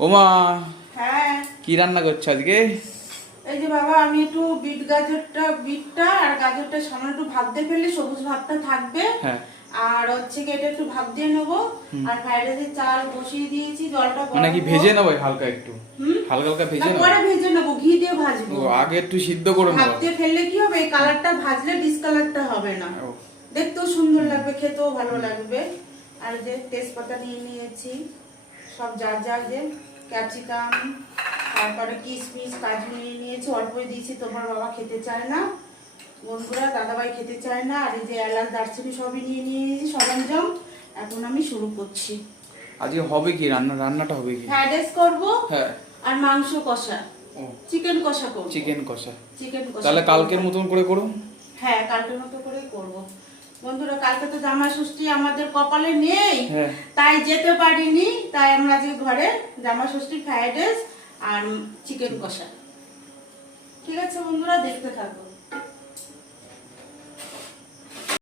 ওমা, হ্যাঁ কি রান্না করছো আজকে? এই যে বাবা, আমি একটু বিটটা আর গাজরটা সামান্য একটু ভাপ দিয়ে ফেললে সবুজ ভাতটা থাকবে। হ্যাঁ। আর হচ্ছে কি এটা একটু ভাপ দিয়ে নেবো। আর ফ্রাইড রাইসের চাল বসিয়ে দিয়েছি, জলটা মানে কি গরম ভেজে হোক। নেবো হালকা একটু? হালকা হালকা ভেজে নেবো? পরে ভেজে নেবো, ঘি দিয়ে ভাজবো। ও, আগে একটু সিদ্ধ করে ভাপ নেবো? দিয়ে ফেললে কি হবে, এই কালারটা ভাজলে ডিসকালারটা হবে না, ও। দেখতেও সুন্দর লাগবে, খেতেও ভালো লাগবে। আর যে তেজপাতা নিয়ে নিয়েছি, সব যার যার যে ক্যাপসিকাম, তারপরে কিশমিশ কাজু নিয়ে নিয়েছি, অল্পই দিয়েছি, তোমার বাবা খেতে চায় না, বন্ধুরা দাদাভাই খেতে চায় না। আর এই যে এলাচ দারচিনি সবই নিয়ে নিয়েছি সরঞ্জাম। এখন আমি শুরু করছি। আজকে হবে কি রান্নাটা হবে কি? ফ্রাইড রাইস করবো। হ্যাঁ। আর মাংস কষা, ও, চিকেন কষা করবো। চিকেন কষা। চিকেন কষা তাহলে করবো। কালকের মতন করে করো। হ্যাঁ, কালকের মতো করেই করবো। বন্ধুরা, কালকে তো জামাই ষষ্ঠী আমাদের কপালে নেই, হ্যাঁ। তাই যেতে পারিনি। তাই আমরা আজকে ঘরে জামাই ষষ্ঠী ফ্রাইড রাইস আর চিকেন কষা। ঠিক আছে বন্ধুরা, দেখতে থাকো।